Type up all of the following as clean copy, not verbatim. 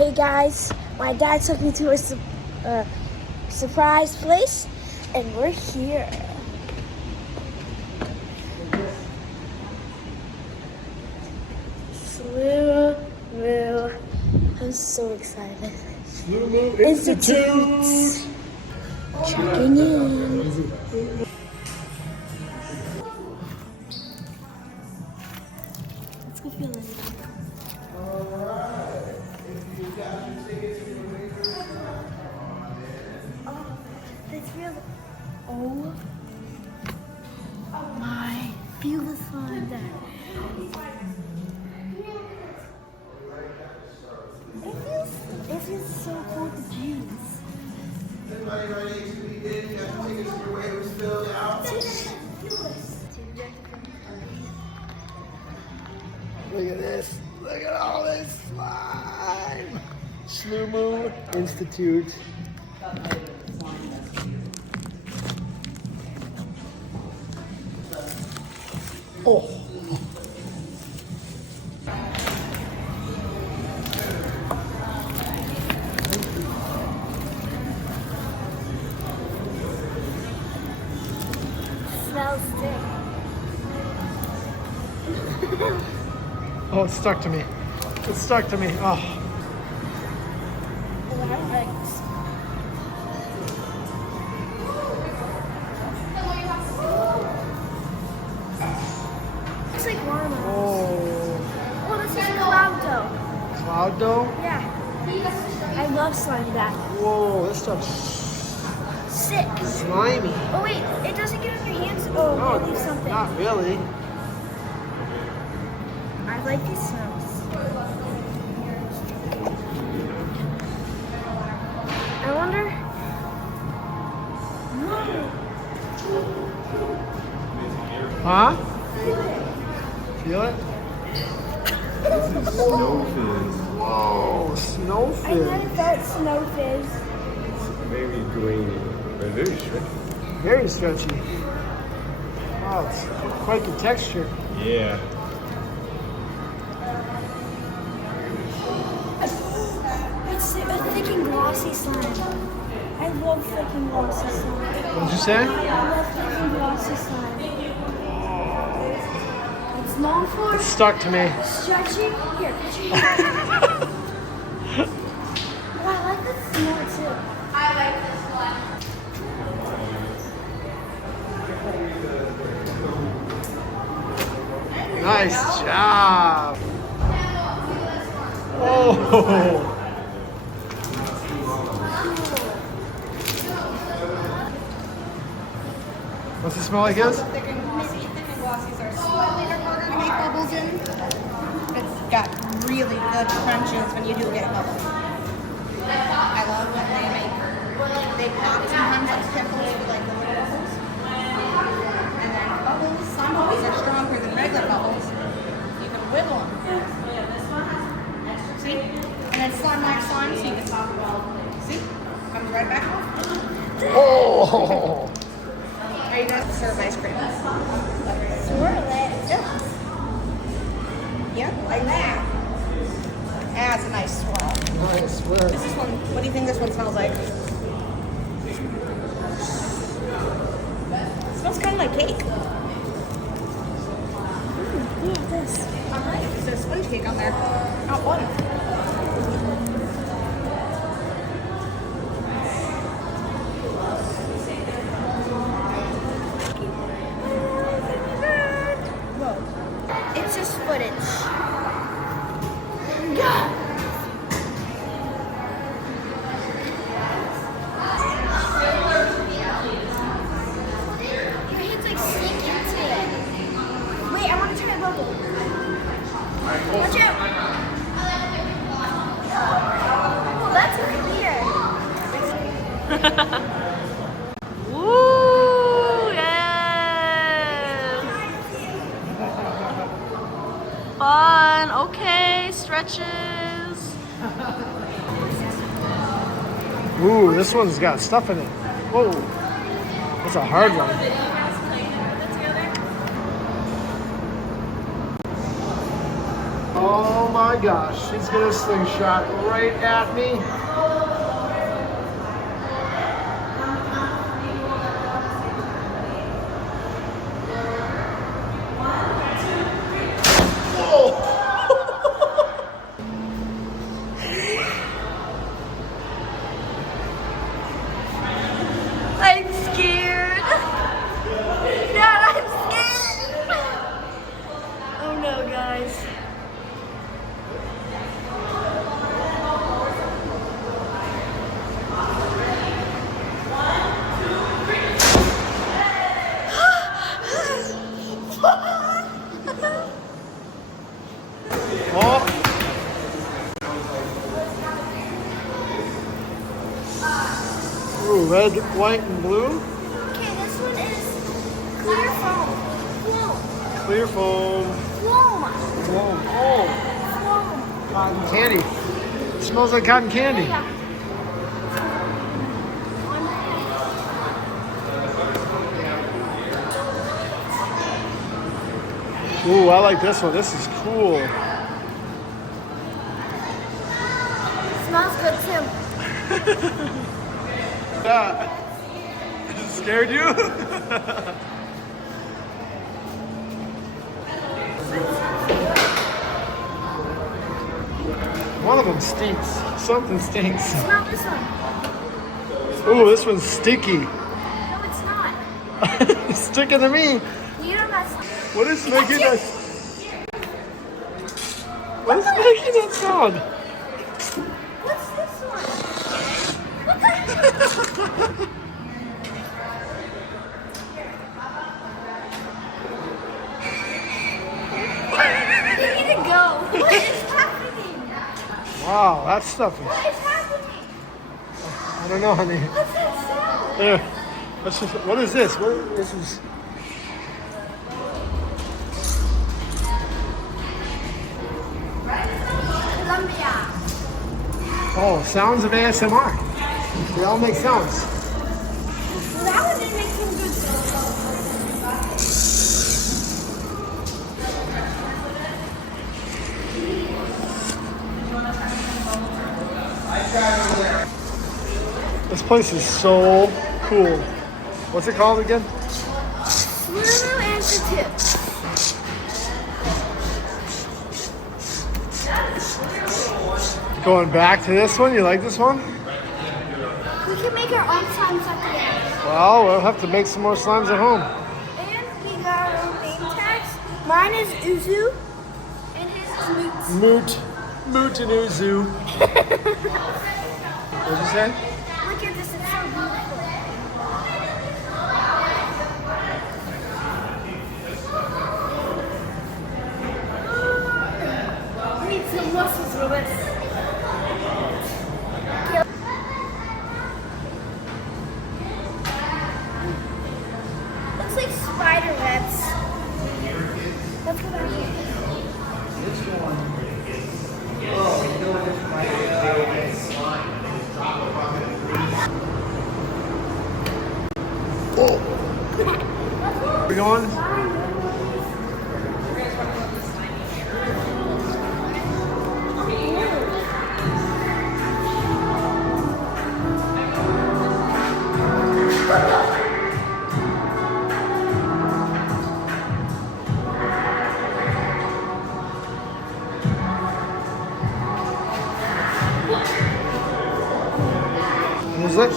Hey guys, my dad took me to a surprise place, and we're here. SlooMoo. I'm so excited. SlooMoo Institute. Checking in. Let's go feel it. Oh, that's real. Oh my. Feel the sun there. It feels so cool with the jeans. Look at this. Look at all this slime. SlooMoo Institute. Oh. Smells sick. Oh, it's stuck to me. It's stuck to me. Oh. Looks like watermelon. Oh. Oh, this is cloud dough. Cloud dough? Yeah. I love slimy that. Whoa, this stuff's Sick. slimy. Oh wait, it doesn't get on your hands. Oh, No, it leaves something. not really. I like these smells. I wonder. Huh? Feel it? Snow fizz. Whoa, snow I never fizz. felt snow fizz. Very grainy, but very stretchy. Very stretchy. Wow, it's quite the texture. Yeah. It's a thick and glossy slime. I love thick and glossy slime. What'd you say? I love thick and glossy slime. It's known for It's stuck to me. stretchy. Here, put your hand. Oh, I like this more too. I like this one. Nice job. Oh. What's it smell like, guys? Thick and glossies are slightly harder to make bubbles in. It's got really good crunches when you do get bubbles. I love when they make, they pop sometimes like pickles for like the little bubbles. And then bubbles, some bubbles are stronger than regular bubbles. You can wiggle them. See? And then slime like slime, so you can pop them all. See? Comes right back off. Oh. Are you guys serve ice cream? Swirl it. Yep, like that. Adds a nice swirl. Nice work. This one, what do you think this one smells like? It smells kind of like cake. Look at this. Alright, there's a sponge cake on there. Not one. Whoa. It's just footage. Your hands like sink into it. Wait, I want to try a bubble. Watch out. Oh, that's clear. Woo! Yeah! Fun. Okay, stretches. Ooh, this one's got stuff in it. Whoa. That's a hard one. Oh my gosh, she's gonna slingshot right at me. I'm scared. Dad, I'm scared. Oh no, guys. Oh. Ooh, red, white, and blue. Okay, this one is clear foam. Foam. Clear foam. Foam. Foam. Oh, Foam. cotton candy. It smells like cotton candy. Yeah. Ooh, I like this one. This is cool. Smells good too. Yeah. Scared you? One of them stinks. Something stinks. Smell this one. Ooh, this one's sticky. No, it's not. It's sticking to me. You don't mess. What is making that? What is making that sound? What's this one? What the? You need to go. What is happening? Wow, that stuff is. What is happening? I don't know, honey. What's that sound? There. Let's just, what is this? What this is? Columbia. Oh, sounds of ASMR. They all make sounds. Well, that one didn't make some good sound. This place is so cool. What's it called again? SlooMoo Institute. Going back to this one. You like this one? We can make our own slimes at the end. Well, we'll have to make some more slimes at home. And we got our own name tags. Mine is Uzu. And his is Moots. Moot. Moot and Uzu. What'd you say? Look at this, it's so beautiful. We need some muscles for this. Looks like spider webs. Let's go back here. We going? Is it?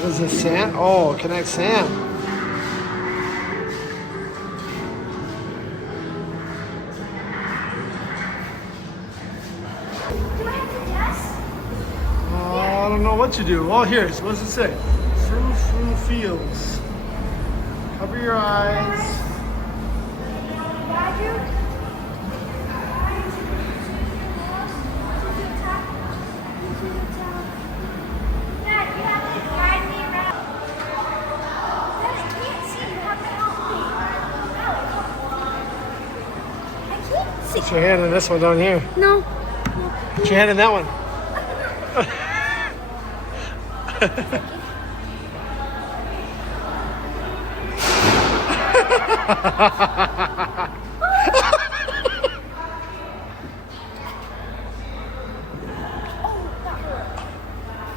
What is this, sand? Oh, connect sand. Do I have to guess? Oh, I don't know what you do. Oh, here. So what does it say? Frou Fields. Cover your eyes. Badger? Dad, you have to guide me around. Dad, I can't see. You have to help me. I can't see. Put your hand in this one down here. No. Put your hand in that one.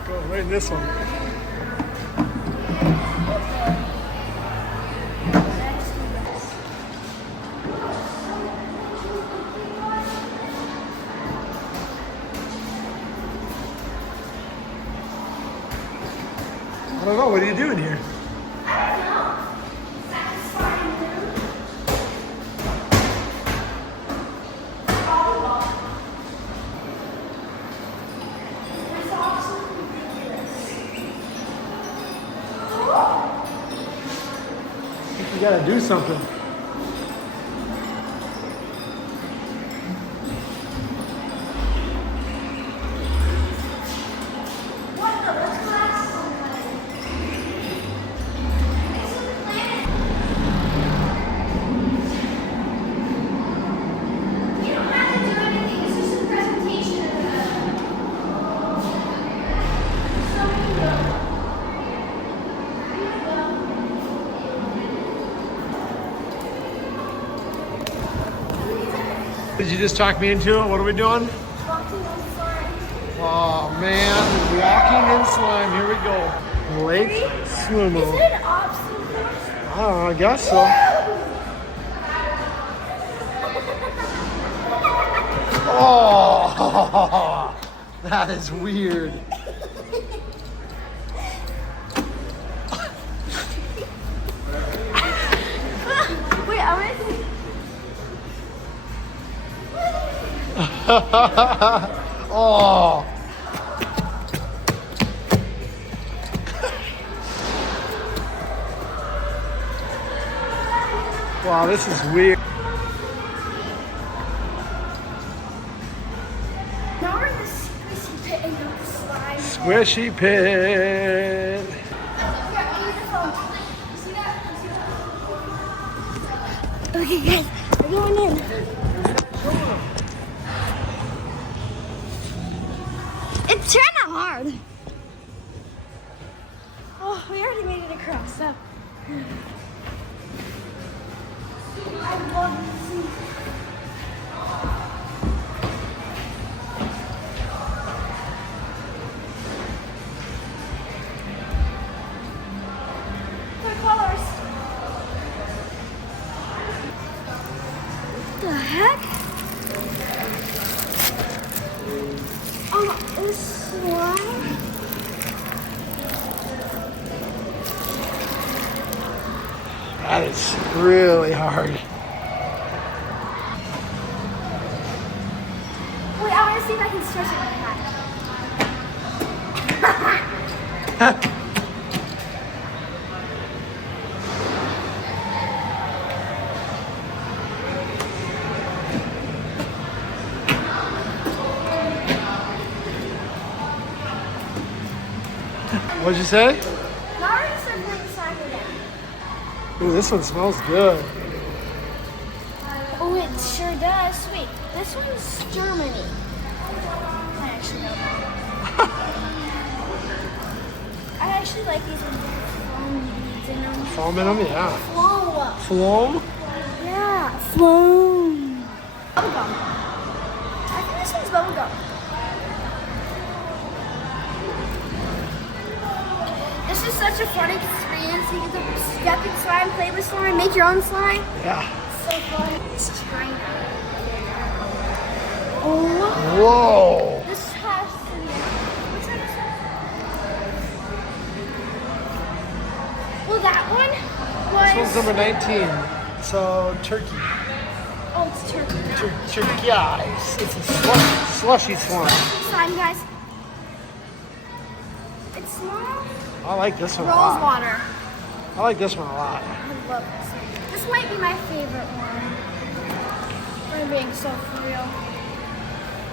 Go right in this one. I don't know. What are you doing here? I think you gotta do something. Did you just talk me into it? What are we doing? Walking on slime. Oh man, walking in slime. Here we go. Lake Is SlooMoo. it an obstacle course? I don't know, I guess so. Oh, that is weird. Wait, I'm gonna see. Oh. Wow, this is weird. Now we're in the squishy pit and the slime. Squishy pit. Okay, guys, we're going in. It's kind of hard. Oh, we already made it across, so. I love this. The colors. What the heck? This slime. That is really hard. Wait, I want to see if I can stretch it like that. What'd you say? Now we're gonna start playing the slime again. Ooh, this one smells good. Oh, it sure does. Sweet. This one's Germany. I actually don't know. I actually like these ones. Foam beads in them. Foam in them, yeah. Flow. Foam? Yeah, flow. Bubblegum. I think this one's bubblegum. This is such a fun experience. You get to step in slime, play with slime, make your own slime. Yeah. So fun. It's China. Oh. Whoa. This has to be. What's that? Well, that one was. This one's number 19. So, turkey. Oh, it's turkey. Turkey eyes. It's a slushy slime. Slime, guys. It's small. I like this one a Rose lot. water. I like this one a lot. I love this one. This might be my favorite one. I'm being so for real.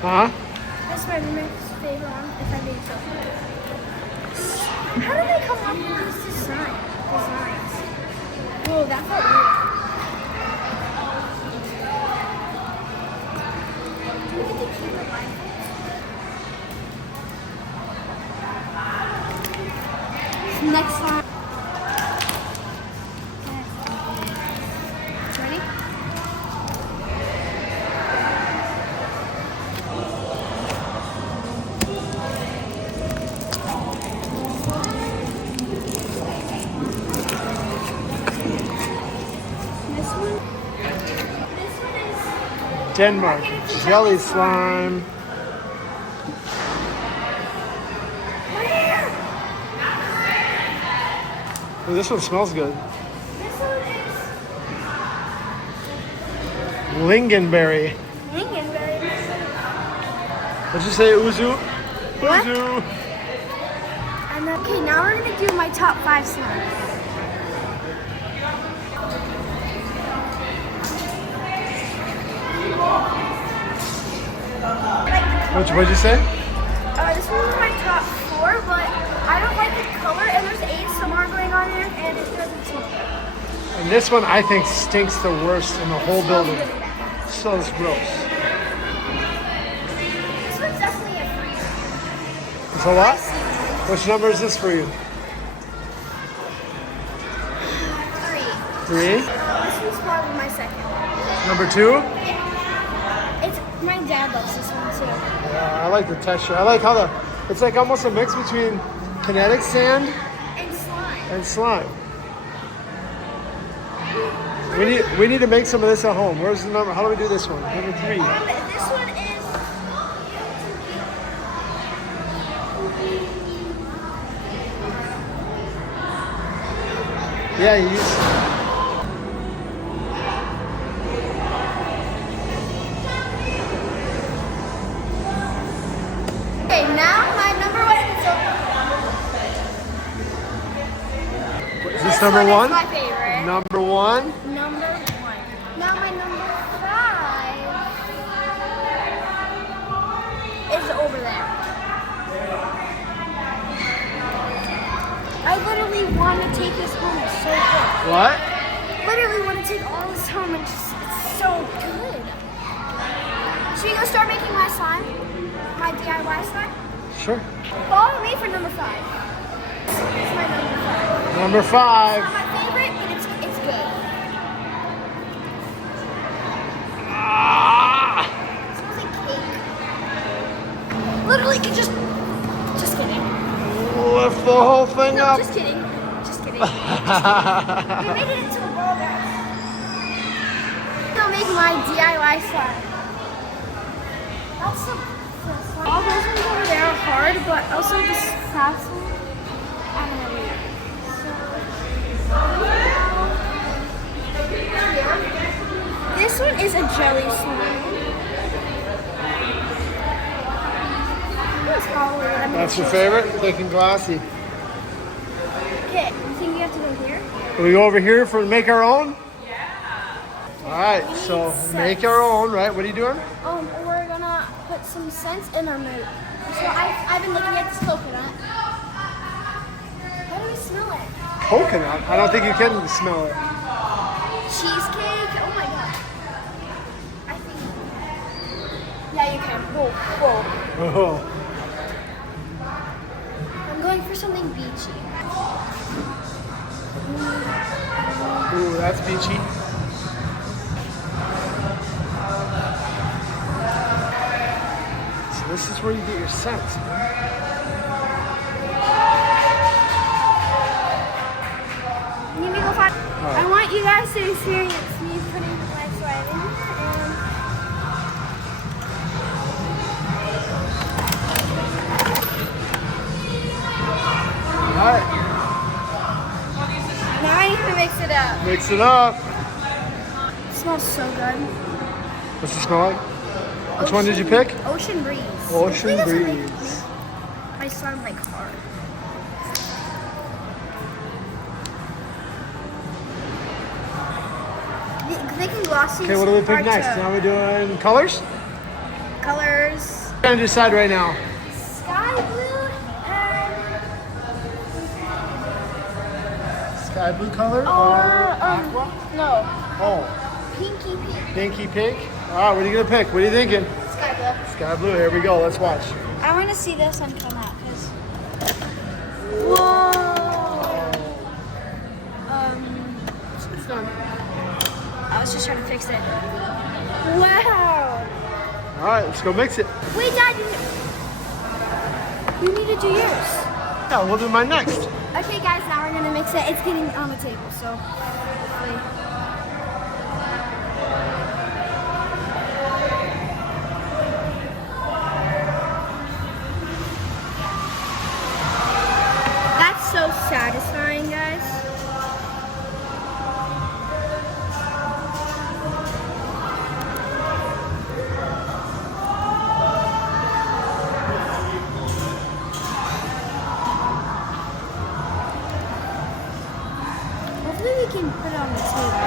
Huh? This might be my favorite one, if I'm being so for real. How do they come up with these designs? Whoa, that felt weird. Look at the cute line. Next slime. Denmark. It's Jelly slime. Where? Ooh, this one smells good. This one is Lingonberry. lingonberry. What'd you say, Uzu? What? Uzu. And then, okay, now we're gonna do my top 5 slimes. What'd you say? This one's my top 4, but I don't like the color, and there's ASMR going on here, and it doesn't smell good. And this one I think stinks the worst in the whole building. Smells gross. This one's definitely a 3. So what? Which number is this for you? 3. 3? This one's probably my second. Number 2? It's my dad loves this one too. Yeah, I like the texture. I like how it's like almost a mix between kinetic sand And slime. and slime. We need to make some of this at home. Where's the number? How do we do this one? Number 3. This one is. Yeah, you use. Okay, now my number 1 is Is this number one? 1? Is my favorite. Number 1? Number 1. Now my number 5 is over there. I literally want to take this home. It's so good. What? Literally want to take all this home and just, it's so good. Should we go start making my slime? My DIY slime? Sure. Follow me for number 5. It's my number 5. Number It's 5. not my favorite, but it's good. Ah! It smells like cake. Literally, it just kidding. Lift the whole thing No, up. just kidding. Just kidding. We made it into a ball, guys. Go make my DIY slime. That's the slime. All those ones over there are hard, but also this last one, I don't know yet. So, this one is a jelly slime. It's probably what I'm That's your gonna favorite? Thick and glossy. Okay, you think we have to go here? Will we go over here for make our own? Yeah. All right, so make our own, right? What are you doing? We're gonna put some scents in our mood. So I've been looking at this coconut. How do we smell it? Coconut? I don't think you can smell it. Cheesecake? Oh my god. I think. Yeah, you can. Whoa, whoa. Oh. I'm going for something beachy. Ooh, that's beachy. So this is where you get your scents, man. You need me to go find. I want you guys to experience me putting my slime in here and. All right, Now I need to mix it up. mix it up. It smells so good. What's it smell like? Which one did you pick? Ocean breeze. Ocean Wait, that's what breeze. I slime like hard. They can glossy. Okay, what do we pick next? Now we're doing colors? Colors. We're gonna decide right now. Sky blue and Sky blue color or aqua? no, Oh, pinky pink. pinky pink. All right, what are you gonna pick? What are you thinking? Sky blue. Sky blue. Here we go. Let's watch. I want to see this one come out because. Whoa. It's done. I was just trying to fix it. Wow. All right, let's go mix it. Wait, Dad, you need to do yours. Yeah, we'll do mine next. Okay, guys, now we're gonna mix it. It's getting on the table, so hopefully. Maybe we can put it on the table.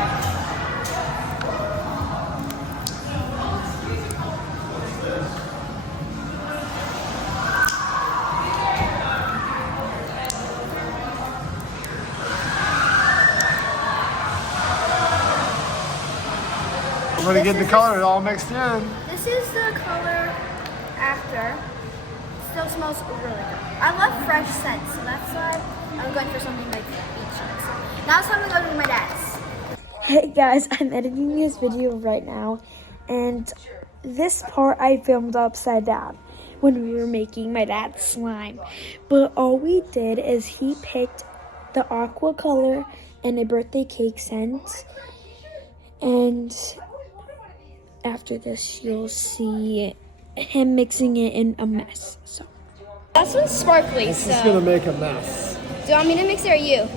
I'm gonna get the color all mixed in. This is the color after. Still smells really good. I love fresh scents, so that's why I'm going for something like beach. Now it's time to go to my dad's. Hey guys, I'm editing this video right now, and this part I filmed upside down when we were making my dad's slime. But all we did is he picked the aqua color and a birthday cake scent, and after this you'll see him mixing it in a mess. So That's one's sparkly, This so. is gonna make a mess. Do you want me to mix it or you?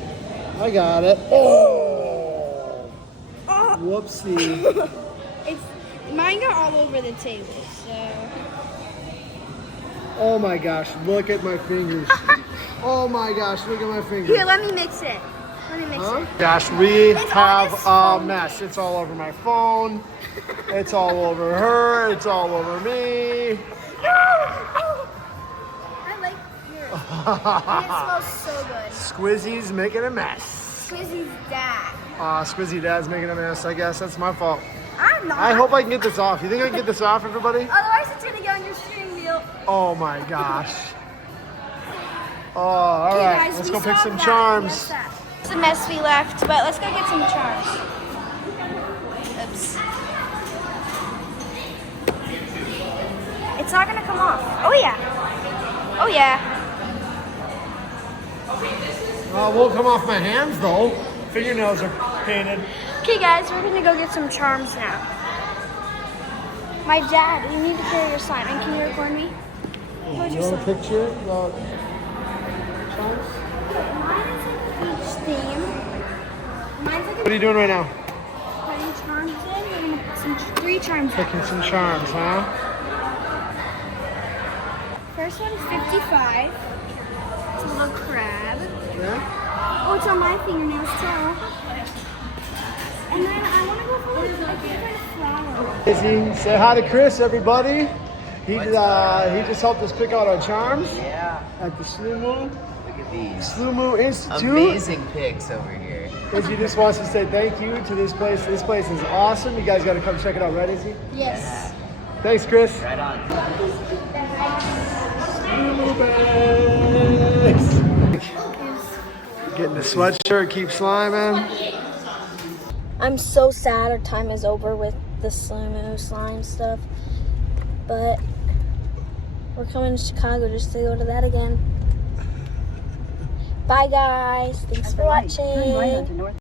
I got it. Oh! Whoopsie. Mine got all over the table, so. Oh my gosh, look at my fingers. Oh my gosh, look at my fingers. Here, let me mix it. Let me mix it. Gosh, we It's have all a this mess. It's all over my phone. It's all over her. It's all over me. I like yours. And it smells so good. Squizzy's making a mess. Squizzy's dad. Squizzy Dad's making a mess. I guess that's my fault. I'm not. I hope I can get this off. You think I can get this off, everybody? Otherwise, it's gonna go on your steering wheel. Oh my gosh. Oh, all Okay, right. guys, Let's we go pick solved some that. charms. What's that? It's a mess we left, but let's go get some charms. Oops. It's not gonna come off. Oh yeah. Oh yeah. Won't come off my hands though. Fingernails are painted. Okay, guys, we're gonna go get some charms now. My dad, you need to carry your slime. And can you record me? Hold You your want a slime. picture? Mine is like a beach theme. Mine's like What are you doing right now? putting charms in. We're gonna put some 3 charms in. Picking some charms, huh? First one's 55. It's a little crab. Yeah. Oh, it's on my fingernails too. And then I want to go for like a different flower. Izzy, say hi to Chris, everybody. He just helped us pick out our charms Yeah, at the SlooMoo look at these. SlooMoo Institute. Amazing pics over here. Izzy just wants to say thank you to this place. This place is awesome. You guys got to come check it out, right, Izzy? Yes. Thanks, Chris. Right on. SlooMoo bags. Getting the sweatshirt, keep sliming. I'm so sad our time is over with the SlooMoo slime stuff, but we're coming to Chicago just to go to that again. Bye guys, thanks for watching.